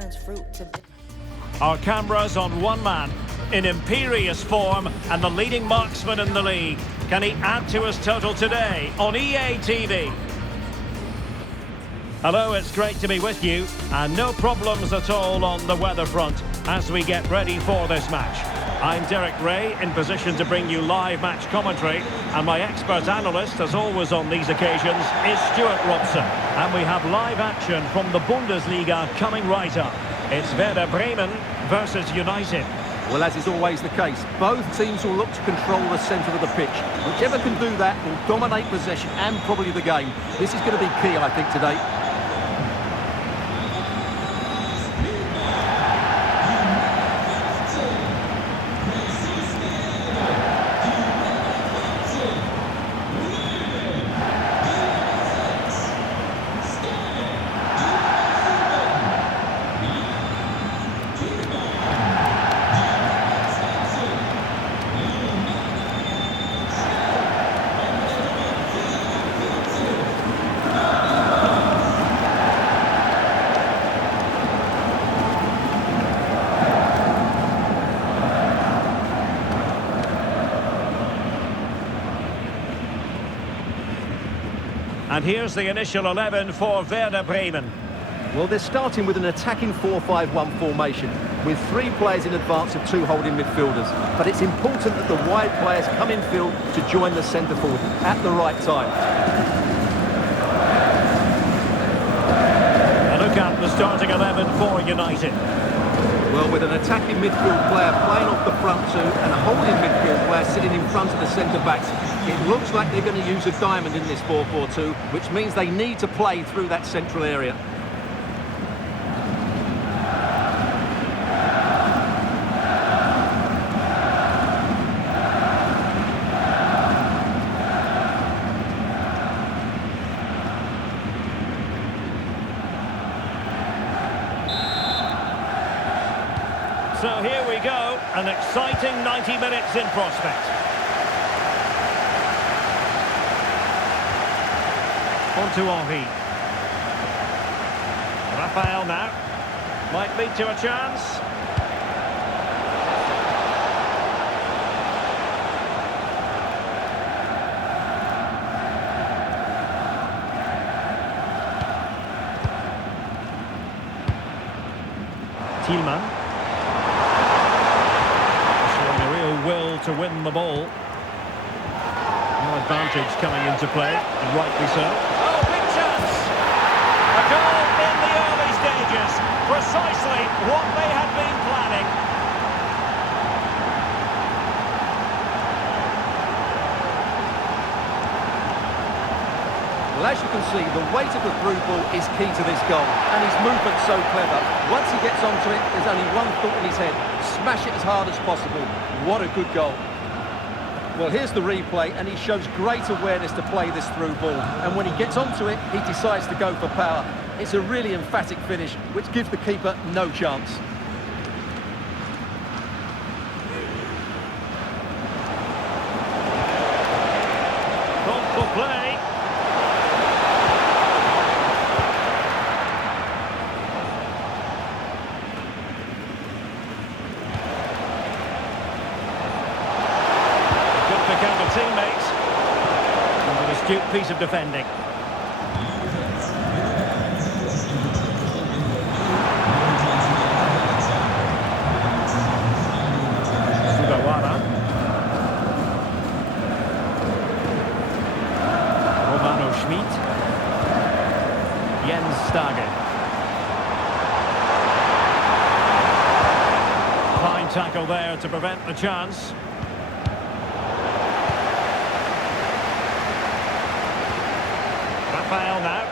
turns fruit to... Our cameras on one man, in imperious form and the leading marksman in the league. Can he add to his total today on EA TV? Hello, it's great to be with you, and no problems at all on the weather front as we get ready for this match. I'm Derek Ray, in position to bring you live match commentary, and my expert analyst, as always on these occasions, is Stuart Robson. And we have live action from the Bundesliga coming right up. It's Werder Bremen versus United. Well, as is always the case, both teams will look to control the centre of the pitch. Whichever can do that will dominate possession and probably the game. This is going to be key, I think, today. And here's the initial 11 for Werder Bremen. Well, they're starting with an attacking 4-5-1 formation, with 3 players in advance of 2 holding midfielders. But it's important that the wide players come in field to join the centre forward at the right time. A look at the starting 11 for United. Well, with an attacking midfield player playing off the front two and a holding midfield player sitting in front of the centre-backs, it looks like they're going to use a diamond in this 4-4-2, which means they need to play through that central area. So here we go, an exciting 90 minutes in prospect. On to Henry. Rafael now. Might lead to a chance. Thielmann. Showing a real will to win the ball. No advantage coming into play, and rightly so. A goal in the early stages, precisely what they had been planning. Well, as you can see, the weight of the through ball is key to this goal, and his movement's so clever. Once he gets onto it, there's only one thought in his head: smash it as hard as possible. What a good goal. Well, here's the replay, and he shows great awareness to play this through ball. And when he gets onto it, he decides to go for power. It's a really emphatic finish, which gives the keeper no chance. Thoughtful play. Counter teammates, and an astute piece of defending. Sugawara. Romano Schmid. Jens Stage. Fine tackle there to prevent the chance. Rafael now.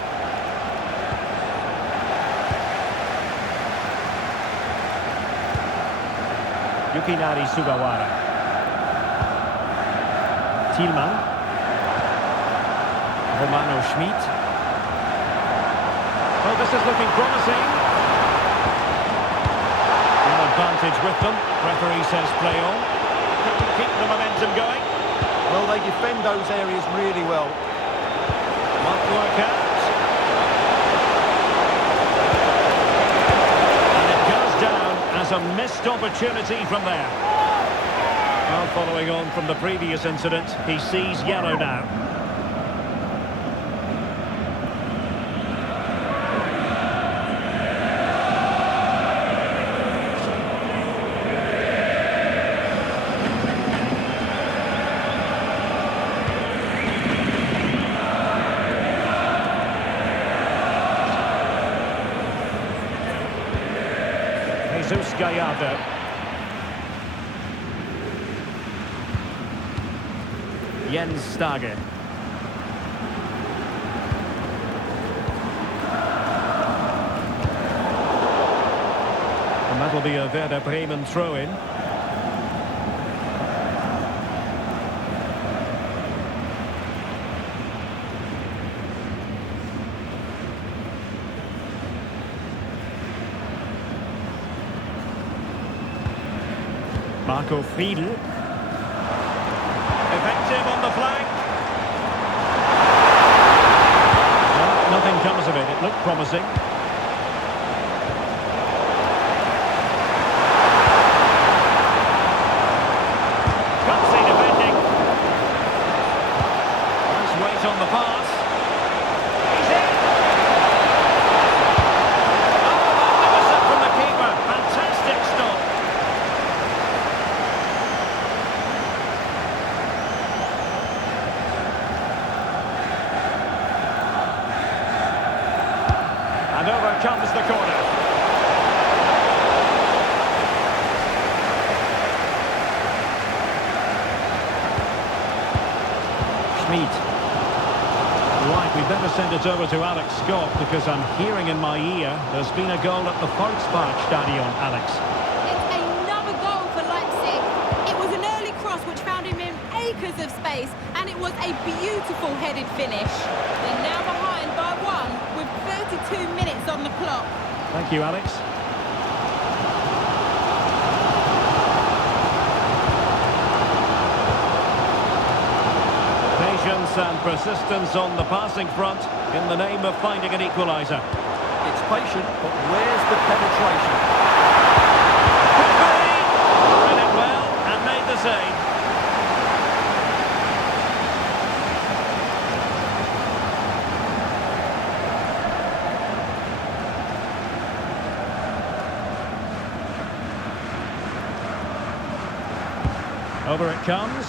Yukinari Sugawara. Thielmann. Romano Schmid. Well, this is looking promising. An advantage with them. Referee says play on. Keep the momentum going. Well, they defend those areas really well. Might work out. a missed opportunity from there. Well, following on from the previous incident, he sees yellow now. Jesus Gallardo. Jens Stage. And that'll be a Werder Bremen throw-in. Marco Friedl. Effective on the flank. Well, nothing comes of it. It looked promising. Clumsy defending. Nice weight on the pass. He's in. Oh, magnificent from the keeper. Fantastic stop. And over comes the corner. Schmid. Right, we better send it over to Alex Scott because I'm hearing in my ear there's been a goal at the Volksparkstadion, Alex. It's another goal for Leipzig. It was an early cross which found him in acres of space, and it was a beautiful headed finish. They're now behind by one with 32 minutes on the clock. Thank you, Alex. Patience and persistence on the passing front in the name of finding an equaliser. It's patient, but where's the penetration? Could be! Read it well and made the save. Over it comes.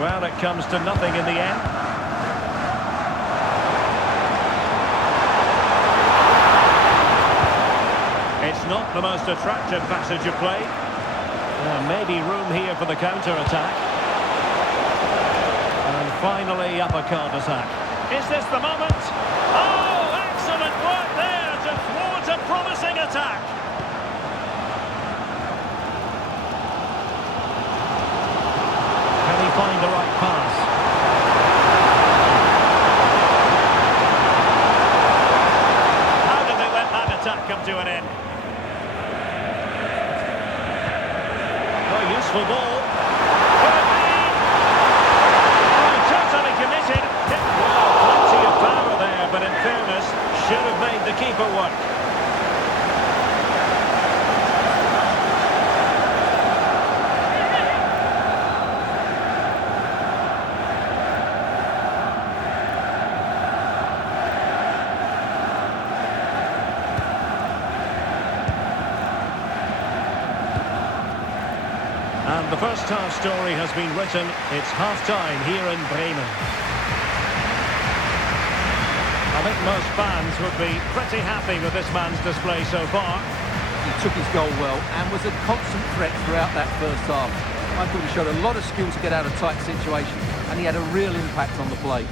Well, it comes to nothing in the end. It's not the most attractive passage of play. Maybe room here for the counter-attack. And finally, uppercut attack. Is this the moment? Oh, excellent work there to thwart a promising attack. Find the right pass. How did they let that attack come to an end? Oh, useful ball. Could it be? Oh, totally committed. Well, plenty of power there, but in fairness, should have made the keeper work. And the first half story has been written. It's half-time here in Bremen. I think most fans would be pretty happy with this man's display so far. He took his goal well and was a constant threat throughout that first half. I thought he showed a lot of skill to get out of tight situations, and he had a real impact on the play.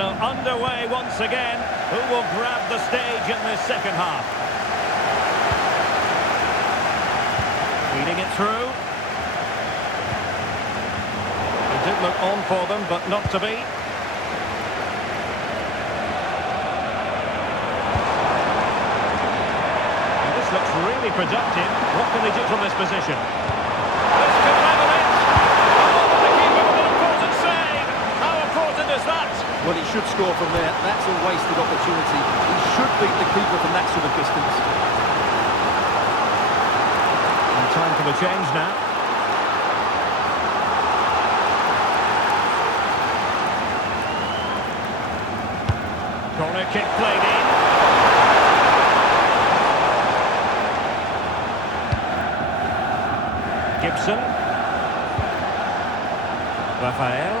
So underway once again. Who will grab the stage in this second half? Feeding it through. It did look on for them, but not to be. And this looks really productive. What can they do from this position? This could level it. Oh, but the keeper with an important save. How important is that? Well, he should score from there. That's a wasted opportunity. He should beat the keeper from that sort of distance. And time for the change now. Corner kick played in. Gibson. Rafael.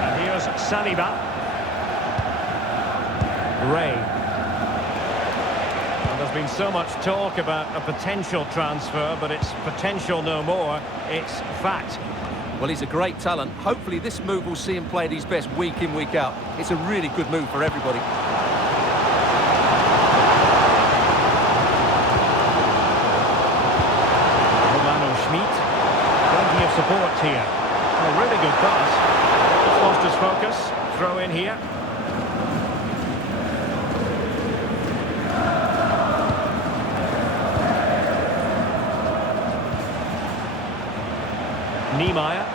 And here's Saliba. Ray. Well, there's been so much talk about a potential transfer, but it's potential no more. It's fact. Well, he's a great talent. Hopefully this move will see him play at his best week in, week out. It's a really good move for everybody. Plenty of support here. A really good pass. Just lost his focus. Throw in here. Niemeyer.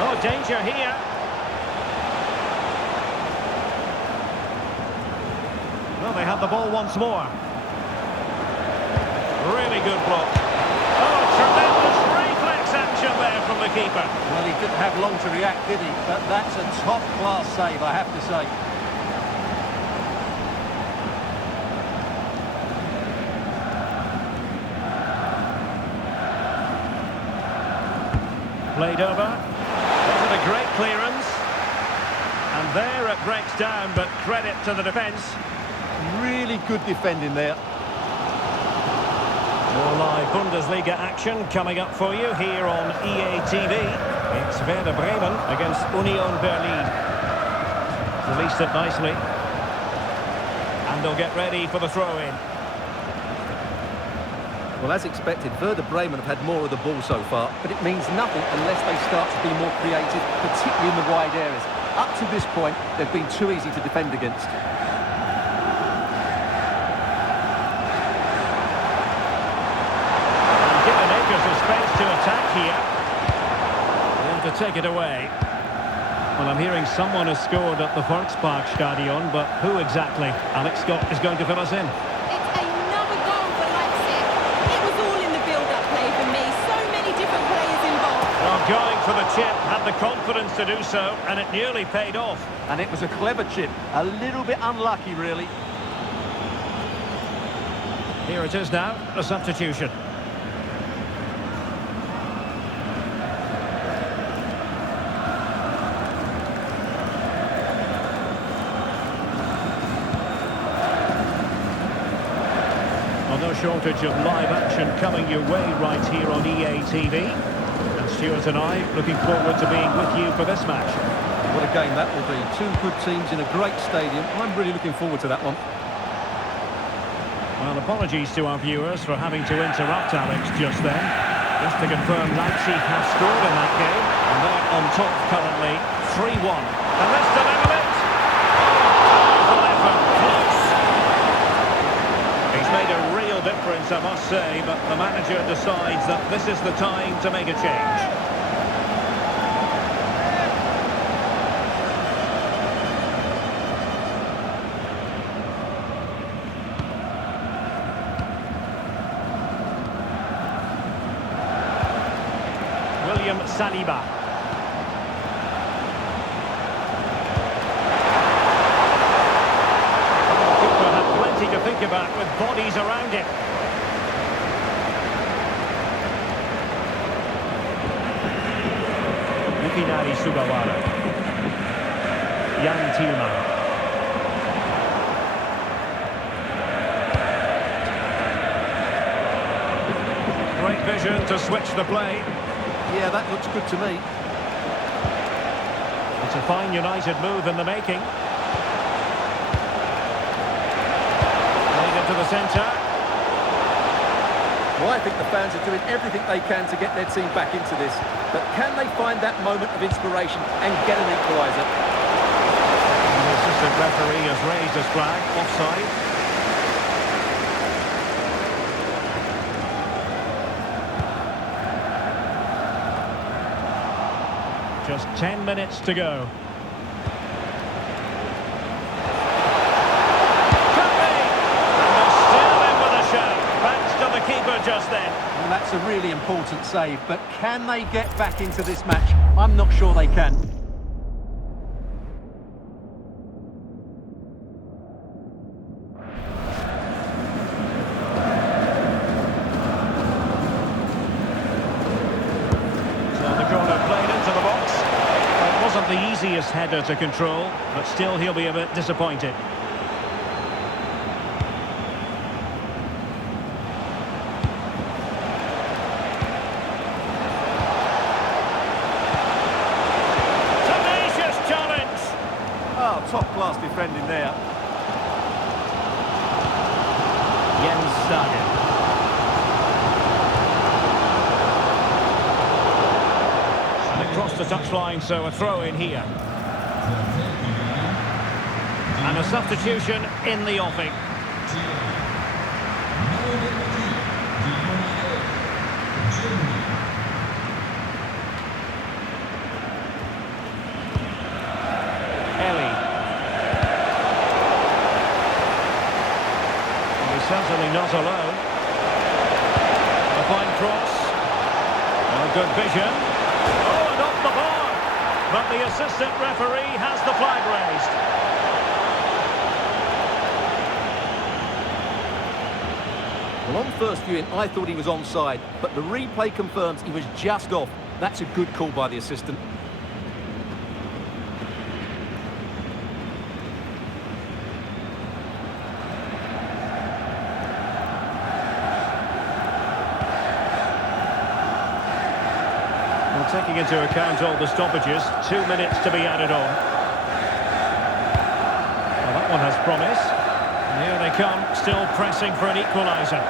Oh, danger here. Well, they have the ball once more. Really good block. Oh, tremendous reflex action there from the keeper. Well, he didn't have long to react, did he? But that's a top-class save, I have to say. Played over. Wasn't a great clearance. And there it breaks down, but credit to the defence. Really good defending there. More live Bundesliga action coming up for you here on EA TV. It's Werder Bremen against Union Berlin. Released it nicely. And they'll get ready for the throw-in. Well, as expected, Werder Bremen have had more of the ball so far, but it means nothing unless they start to be more creative, particularly in the wide areas. Up to this point, they've been too easy to defend against. To attack here. And to take it away. Well, I'm hearing someone has scored at the Volksparkstadion, but who exactly? Alex Scott is going to fill us in. It's another goal for Leipzig. It was all in the build-up play for me. So many different players involved. Well, going for the chip, had the confidence to do so, and it nearly paid off. And it was a clever chip. A little bit unlucky, really. Here it is now, a substitution. No shortage of live action coming your way right here on EA TV. And Stuart and I looking forward to being with you for this match. What a game that will be. Two good teams in a great stadium. I'm really looking forward to that one. Well, apologies to our viewers for having to interrupt Alex just then. Just to confirm, Leipzig have scored in that game. And they're on top currently, 3-1. And let's deliver it! Made a real difference, I must say, but the manager decides that this is the time to make a change. William Saliba. To think about with bodies around him. Yukinari Sugawara. Jan Thielmann. Great vision to switch the play. Yeah, that looks good to me. It's a fine United move in the making. Played into the centre. Well, I think the fans are doing everything they can to get their team back into this. But can they find that moment of inspiration and get an equaliser? The assistant referee has raised his flag, offside. Just 10 minutes to go. Could be! And they're still in with a show. Thanks to the keeper just then. Well, that's a really important save, but can they get back into this match? I'm not sure they can. The easiest header to control, but still he'll be a bit disappointed. Tenacious challenge! Oh, top-class defending there. Jens Sagan. Across the touchline, so a throw in here. And a substitution in the offing. Ellie. Well, he's certainly not alone. A fine cross. A good vision. The bar, but the assistant referee has the flag raised. Well, on first viewing, I thought he was onside, but the replay confirms he was just off. That's a good call by the assistant. Taking into account all the stoppages, 2 minutes to be added on. Well, that one has promise. And here they come, still pressing for an equaliser.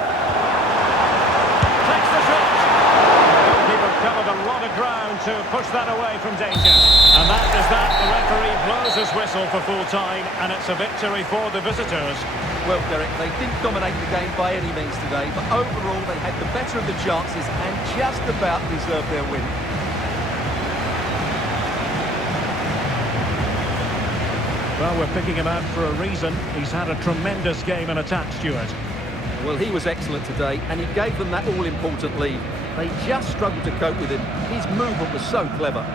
Takes the shot! The goalkeeper covered a lot of ground to push that away from danger. And that is that. The referee blows his whistle for full time, and it's a victory for the visitors. Well, Derek, they didn't dominate the game by any means today, but overall they had the better of the chances and just about deserved their win. Well, we're picking him out for a reason. He's had a tremendous game in attack, Stuart. Well, he was excellent today, and he gave them that all-important lead. They just struggled to cope with him. His movement was so clever.